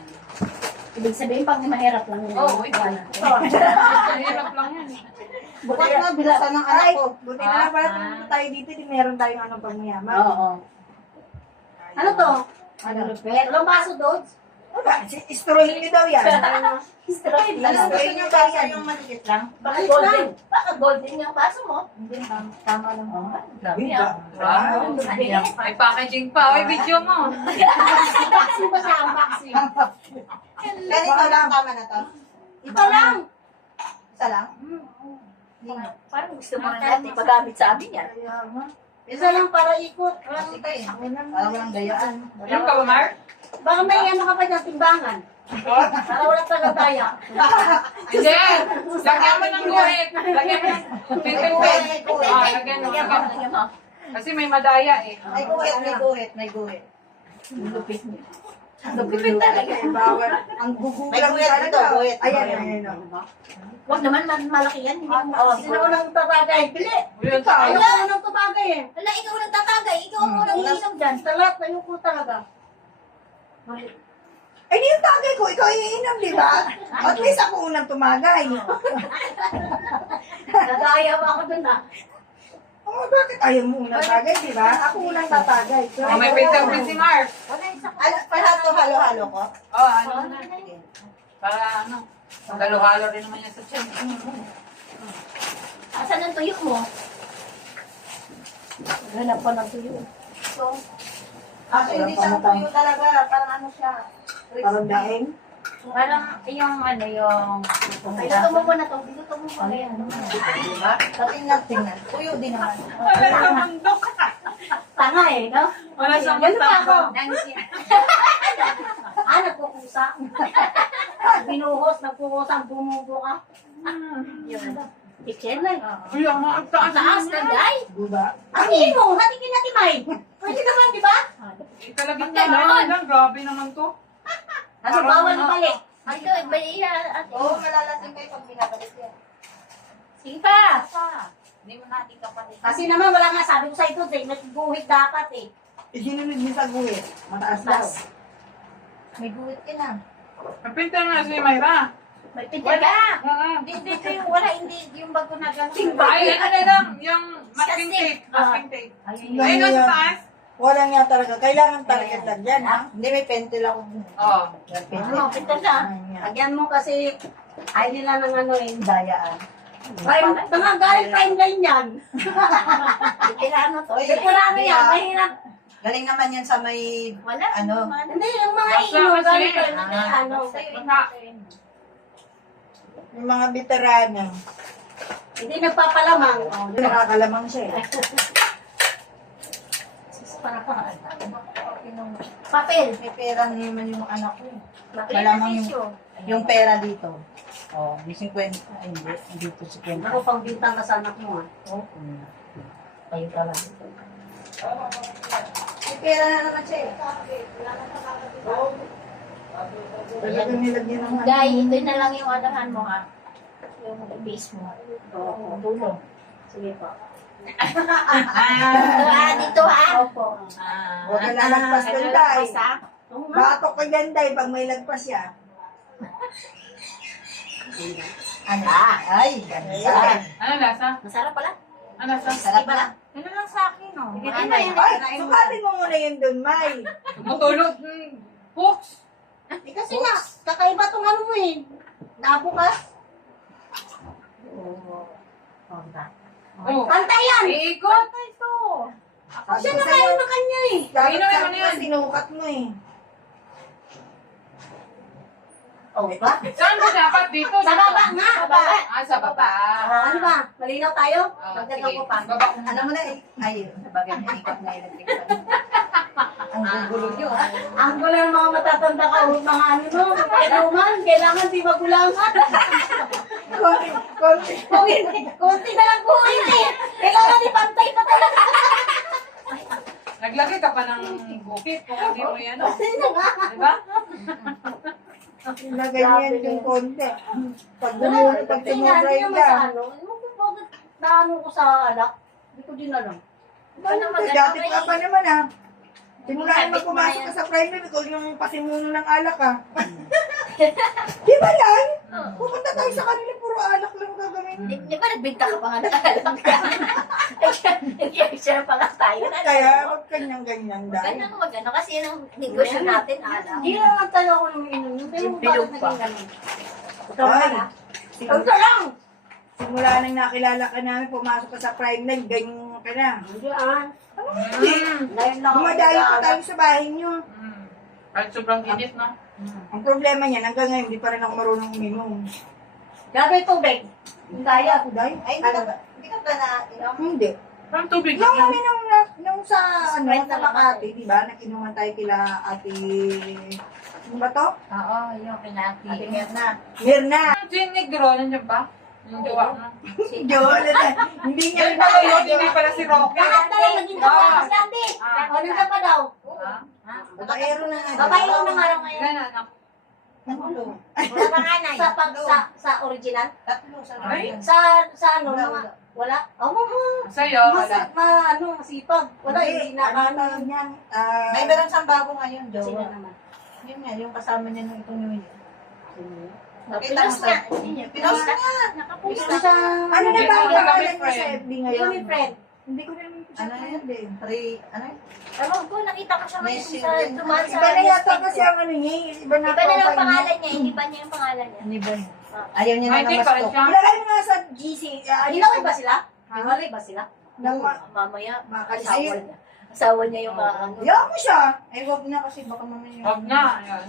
yan. Ibig sabihin, pag mahirap lang yun. Oo, ito. Hirap lang yan. Bukas na, bilasan ng anak ko. Buti na lang pala pumunta tayo dito, di meron tayong ano pang mayaman. Oo. Ano to? Ano? Walang baso, Dods? Wala, istrohin niyo daw yan. Steroid Ano lang. gusto nyo ba sa yung maliit lang? Baka golden. Baka golden yung baso mo. Hindi, tama lang. Grabe Hindi ah. Wow. May packaging pa. Oy, video mo. Unboxing ba siya? Unboxing. Ganito lang, tama na to. Ito lang. Isa lang? Parang gusto mo na natin paggamit sa amin yan. Isa lang para ikot. Sige, parang walang gayaan. Yung ka ba, Mar? Baka may ano ka pa dyan, timbangan. Para walang tagataya. Hindi. Lagyan mo ng guhit. Lagyan mo ng pinipin. Lagyan mo. Lagyan mo. Kasi may madaya eh. May guhit, may guhit, may guhit. Lupit niya. Lupit talaga. Bawal. Ang May gugulang guhit dito, talaga. guhit. Ayan, ayan. Huwag naman malaki yan. Oo, Sino unang tatagay? Pili. Yun. Ayaw unang tatagay eh. Wala, ikaw unang tatagay. Ikaw ang unang iinom dyan. Sa lahat, ayoko talaga. Eh, di yung tagay ko, ikaw iinom, di ba? At least ako unang tumagay. Nagaya pa ako dun ah. Oh, bakit ayaw mo unang tagay, di ba? Ako unang tatagay. So, Oh, may fingerprint si Mar. Ano, para to halo-halo ko? Oh, ano na. Para ano. Halo-halo rin naman yan sa tiyan. Asan ang tuyo mo? Hanap pa ng tuyo. So, Hindi siya tuyo talaga, parang ano siya. parang daing. parang yung ano yung... Ay, luto mo muna to. Luto mo muna yan. Diba? Tingnan, tingnan. Tuyo din naman. Wala sa mandok. Tanga eh, no? Wala sa Ganun pa ako. mandok. Nagkukusa. Binuhos, nagkukusang bumubo ka. Yun. Kitchen na eh. Uy, ang mga taas. Taas ka, guys. Diba? Ang mo, hatingin natin, May. Pwede naman, di ba? Talagang Ganon. lang. Grabe naman to. Ano, bawal na balik. Ay, ito, ate. Oo, malalasing kayo pag binabalik yan. Sige pa. Hindi mo natin kapatid. Kasi naman, wala nga sabi ko sa ito, nagbuhit dapat eh. Isinunod niyo sa guhit. Mataas daw. Mas, May guhit ka na. Napinta nga si Mayra. may pinta ka. Hindi yung wala, hindi yung bago na gano'n. Ay, ano lang, yung masking tape. Masking tape. Ayun Ayun, yan. nasa taas. Wala nga talaga. Kailangan talaga lagyan, ha? Hindi, may pentel ako. Oo. Ano, pinta ka. Lagyan mo kasi, ay nila ng ano eh. Dayaan. Mga galing timeline yan. Kailangan to. Kailangan yan, mahirap. Galing naman yan sa may, Wala. ano, Hindi, yung mga Basta inom, kasi, galing timeline, ano. Basta. Yung mga veterano. Hindi nagpapalamang. Nakakalamang siya, eh. Papel. may pera naman yung anak ko. Papel Malamang na yung, tissue. yung pera dito. Oh, yung 50, ay hindi, dito 50. Ako, pang bintang ka sa anak mo ah. Oo. Kayo talaga. May pera na naman siya eh. Talagang nilagyan ng Guy, ito na lang yung adahan mo ha. Yung base mo. Oo, tulong. Sige po. Dito ha? Opo. Huwag ka lalagpas doon, Day. Oo nga. Batok ka dyan, Day, pag may lagpas siya. Ano? Ay, ganda. Ano lasa? Masarap pala. Ano lasa? Sarap pala. Ano lang sa akin oh. Sige, Ano May. yan? Ay, sukatin mo muna yun doon, May. Matulog. Hooks. Eh kasi nga, kakaiba tong ano mo eh. Nabukas. Oh. Pantay yan! Iikot. Pantay to. Siya na kayo na kanya eh. Dapat Ayun naman sabi ko, yan. sinukat mo eh. Oh, ba? Saan ba dapat? Dito? Sa baba nga. Sa baba. Ah, sa baba. Ano ba? Malinaw tayo? Oh, Magdagang sige. ko pa. Baba. Ano mo na eh? Ay, bagay na ikot na electric fan. Ang gugulo nyo ah. Ang gulo ng mga matatanda ka, mga ano no, kailangan, kailangan di magulangan. Kunti na lang po eh. Kailangan ipantay pa talaga. Naglagay ka pa ng bukit kung hindi mo yan. Kasi na nga. Diba? Ilagay mo yan yung konti. Pag Kasi nga, tumubray hindi naman ka. sa ano. Bakit naano ko sa anak? Hindi ko din alam. Dati ka pa naman, ha? Simula na pumasok ka sa primary, ikaw yung pasimuno ng alak ka. Di ba yan? Pupunta tayo sa kanila, puro alak lang gagawin. Di ba nagbinta ka pa nga nakalang ka? Nag-share pa nga tayo. Kaya wag kanyang-ganyan dahil. Ganang magano kasi yun ang negosyo natin, alam. Hindi na magtalo ko ng inom. Pero bakit naging ganun? Ito na. Ito lang! Simula nang nakilala ka namin, pumasok ka sa prime line, ganyan ka na. Hindi ah. Hindi. Dumadayo pa tayo sa bahay niyo. Kahit sobrang init, no? Ang problema niyan, hanggang ngayon, hindi pa rin ako marunong uminom. Grabe tubig. Hindi kaya. Ako dahil? Ay, hindi ka ba na, Hindi. Parang tubig Yung yun. uminom na, nung sa, sa Makati, di ba? Nakinuman tayo kila ate, ano ba to? Oo, yung kinaki. Ate Mirna. Mirna. Yung negro, nandiyan ba? Yung jowa mo. Jola na. Hindi niya Hindi pala yun, hindi pala si Rocky. Lahat na lang naging kapatid dati. O, nandiyan pa daw. Babaero na nga. Babae ko na nga raw ngayon. Ganun, anak. Wala panganay. Sa original? Tatlo sa Ay. Sa ano? Wala, Mga, wala. wala? Oo, Sa'yo, wala. ano, masipag. Wala, hindi na Ano ano. tawag niyan? May meron siyang bago ngayon, Sino Jowa. naman? Yun nga, yung kasama niya nung itong New Year. Nakita Pinos mo nga. sa... Pinos nga! Nakapost na siya. Ano na ba ang Hindi ko pangalan kami niya sa friend. FB Hindi ngayon? kami friend. Hindi ko na naman siya Ano friend din. Ano yun? Ewan ko, nakita ko siya ngayon Messi sa din. dumaan sa Iba na yata Facebook kasi ko. ang ano niya, iba na Iba na lang profile ang pangalan niya, hindi ba niya yung pangalan niya? Hindi ba? Ayaw niya Ay, na hindi pa rin namastok. siya. Ilagay mo nga sa GC. Hinaway ba sila? Hinaway ba sila? Mamaya, Makalis. asawa niya. Asawa niya yung ano. Yaw mo siya. Ay, wag na kasi baka mamaya yung... Huwag na. Ayan,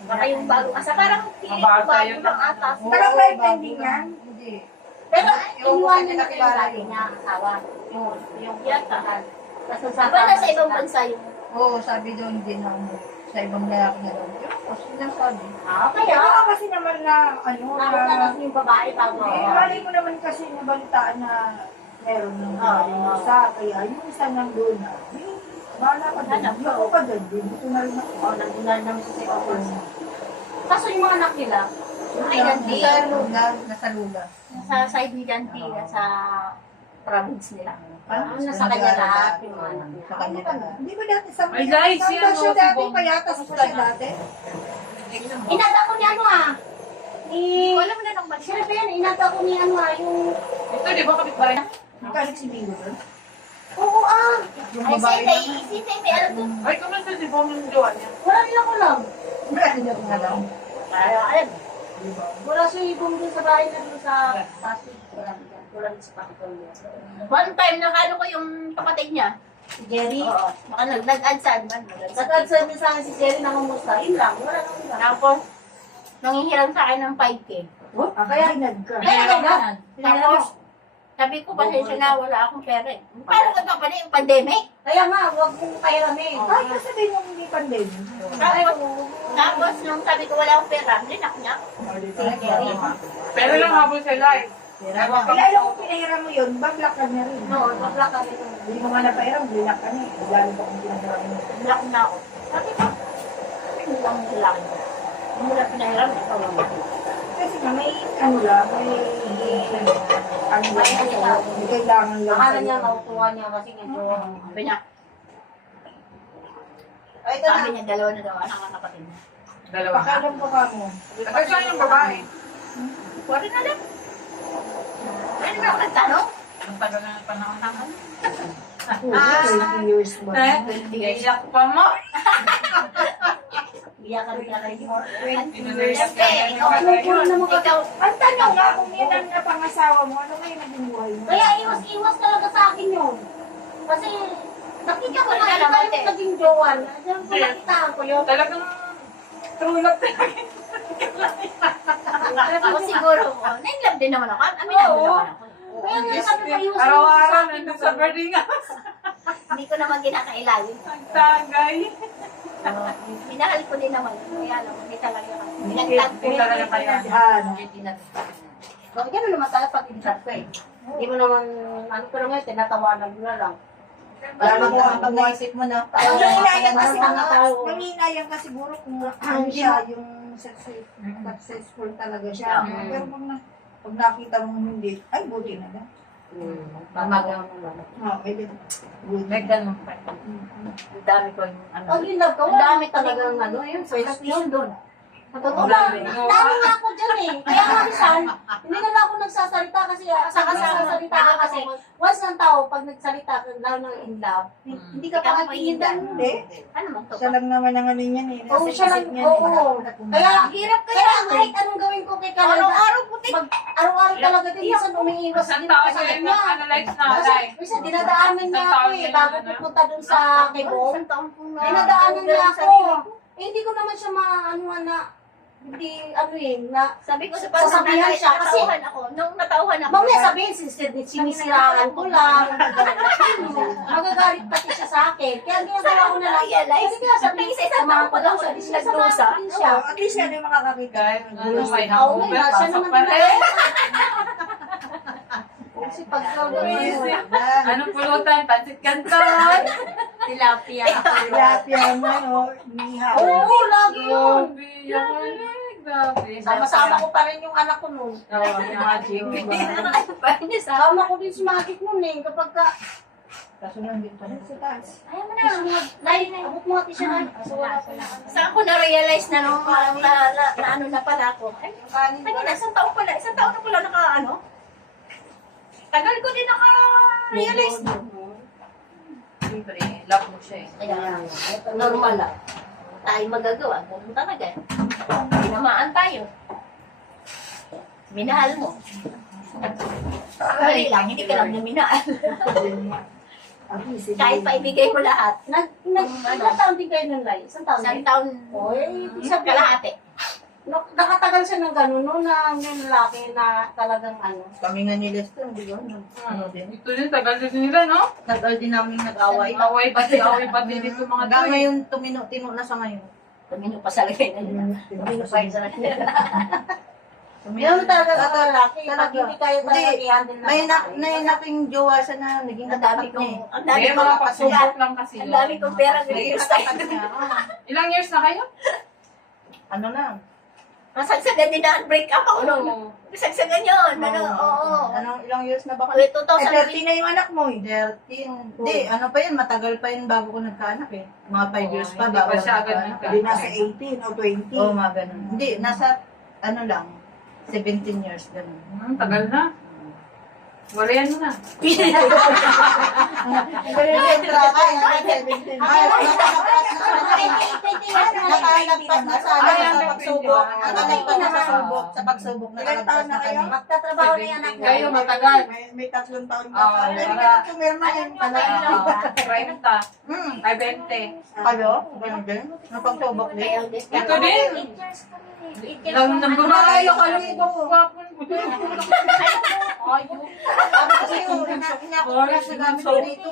Baka yung bagong asa. Parang Mabasa bago yun. lang atas. Oo, Pero private bago hindi lang. yan. Hindi. Pero Yung iniwan kasi niya na yung nakilala dati yun. niya asawa. Yung yatahan. Tapos sabi na sa ibang bansa yung... Oo, sabi doon din na sa ibang lalaki na doon. Yun, kasi sinasabi. Kaya, Kaya kasi naman na, ano, nakataras yung babae bago. mali mo naman kasi nabalitaan na meron ng isa. Kaya yung isa nandun na, bahala ka dun. Hanap ko. Ako ka dun. Dito na rin ako. Oh, nandun na naman sa ibang bansa. Kaso yung mga anak nila, ay ganti. Nasa luga, nasa luga. Sa side ni Ganti, sa province nila. Ah, Nasa kanya lahat yung mga anak niya. Sa kanya lahat. Hindi ba dati sa Ay, guys, Saan yan, ba siya oh, si dati? Bong. Payatas pa siya dati? Inada ko ni ano wala mo na nung balik. Siyempre yan, inada ko ni ano yung... Ito, di ba kapitbahay? Nagkalik si Bingo doon? Oo Yung Ay, babae si Tay, may alam doon. Ay, kamusta si Bong yung jowa niya? Wala nila ko lang. Marami niya kung alam. Alam. Wala siya ibong doon sa bahay na doon sa Pasig. Wala doon sa Pakitol. One time, nakano ko yung kapatid niya. Si Jerry? Oo. Nag-adsan man. Nag-adsan niya sa akin si Jerry na kumusta. Yun lang. Wala nang iba. Tapos, nanghihiram sa akin ng 5K. Kaya hinag ka. Kaya ganun. Tapos, sabi ko, pasensya na, wala akong pera eh. Paano ka pa yung pandemic? Kaya nga, huwag mong pairamin. Kahit na sabihin mo hindi pandemic. Tapos, nung sabi ko wala akong pera, linak niya. Pero lang habol sa live. Kilala ko pinahiram mo yun, baglak ka na rin. No, naglak kami. Hindi mo nga napahiram, bilak ka na eh. Lalo pa kung pinahiram mo. Naglak na ako. Sabi ko, hindi lang nilak niya. Hindi mo na pinahiram, ikaw naman. Kasi nga may ano lang, may ano lang ako, may kailangan lang. Akala sa'yo. niya, mautuwa niya kasi medyo, sabi niya, Ay, ito sabi na. niya, dalawa na daw, anak ang kapatid niya. Dalawa. Pakialam ko ka mo. Tapos lang yung babae. Wala na lang. Ano ba ako nagtanong? Ang tagal na ng panahon naman. Oo, 20 years mo. Iyak pa mo. Iyak ka rin na kayo. 20 years. Siyempre, ikaw, Ang tanong nga kung yun ang napangasawa mo, ano kayo naging buhay mo? kaya iwas-iwas talaga sa akin yun. Kasi, nakita ko na ikaw yung naging jowa niya. Diyan ko nakitaan ko yun. Talagang true love talaga. Ako siguro ko, na-inlove din naman ako. Aminado naman ako. Kaya nga sabi ko, iwas-iwas sa Araw-araw akin. nandun sa Berlingas. Hindi ko naman ginakailalim. Ang tagay. Minahal ko din naman. Kaya lang, hindi talaga. Hindi Pinagtagpo. talaga kaya. Bakit gano'n naman tayo pag intat ko eh. Hindi mo naman, ano pero ngayon, tinatawanan mo na lang. Lalo mo ang pag-iisip mo na. Nanginayang kasi Parang mga tao. nanginayang ka siguro kung ano siya, yung successful talaga siya. Pero pag nakita mo hindi, ay buti na lang. Mamaga. Oh, may May ganun pa. Ang dami ko yung ano. Pag in love ka, ang dami talagang ano, yun, question doon. Totoo lang. Lalo nga ako dyan eh. Kaya nga minsan, hindi na lang ako nagsasalita kasi nagsasalita ka kasi once ng tao, pag nagsalita ka, lalo na in love, hindi ka pa kakihindan. Hindi. Ano mo to? Siya lang naman ang ano niyan eh. Oo, siya lang. Oo. Kaya, hirap kaya kahit anong gawin ko kay Kalenda. Araw-araw talaga din. Minsan umiiwas Isang din taon ako sa na yun kanya. analyze na. Kasi, minsan dinadaanan niya ako eh. Bago pupunta dun sa Quezon. Dinadaanan niya ako. Eh, hindi ko naman siya maanuhan na hindi ano eh, na Sabi ko sa sasabihan siya kasi natauhan ako. Nung natauhan ako. mamaya sabihin, sinisiraan ko lang. Magagalit pati siya sa akin. Kaya ginagawa ko na lang. Realize. Kasi nga sabihin, samahan ko lang siya. Sinasamahan ko din siya. Oh, at least yan yung makakakita. Ano may Oo, may nakubet, siya pasok naman pa rin. Kasi pagka Anong pulutan? Pansit Canton? Tilapia. Tilapia man, oh. Nihaw. oo, lagi yun. Grabe. Sama-sama ko pa rin yung anak ko nun. Oo, imagine. Sama ko din si Magik nun eh. Kapag ka, Kaso nandito pa rin sa taas. Ayaw mo na. kiss mo, dahil abot mo natin siya na. So, wala ko na. Saan ko na-realize na nung na ano na pala ako. Ay, kanina, isang taon pala. Isang taon na pala naka ano. Tagal ko din naka-realize na. Siyempre, love mo siya eh. Kaya, normal lang. Tayo magagawa. Ganun talaga. Tinamaan tayo. Minahal mo. Sorry lang, hindi ka lang na minahal. Kahit pa ibigay mo lahat. Ilang taon din kayo nun, Lai? Isang taon Isang din? taon, Oy, isang kalahati. nakatagal siya ng gano'n, no, na yung lalaki na talagang ano. Kami nga ni Lester, di ba? Ano din. Ito din, tagal din nila, no? Nag-all din namin nag-away. Away pati dito mga Hanggang ngayon, tumino na sa ngayon. Tumino pa sa lagay na nila. Tumino pa yun sa lagay na nila. Yun talaga ang lalaki, pag Talaga. hindi kaya talaga Hindi, i-handle na. may naking jowa siya na naging Ang dami katapat kong, niya eh. ang dami Hindi, kong, mga pasubok lang kasi. ang dami kong pera Naging nililis katapat niya. Ilang years na kayo? Ano na? Masagsagan din na break up ako nung. Masagsagan yun. Ano, oo. Anong ilang years na ba Wait, kami? 30 na yung anak mo eh. 13. Hindi, ano pa yun, matagal pa yun bago ko nagkaanak eh. Mga 5 years pa hindi bago pa ako siya agad nagkaanak. Hindi nasa 18 o 20. Oo, mga ganun. Hindi, nasa, ano lang, 17 years ganun. Tagal na. Walayan mo na. Nakalagpas na sa pagsubok. Nakalagpas na sa subok. Sa pagsubok, Ilan taon nakalagpas na na kayo? kami. Magtatrabaho na yung anak mo. Kayo matagal. May 3 taon ka Oo, pa. Hindi para- ka tumirma yun. Private ta. Hmm. Ay, 20. Kayo? Ganun din? Napagsubok din? Ito din. 8 years Nang nagbabayo ka lang ito. Kasi yung inakuha sa gamit ko dito.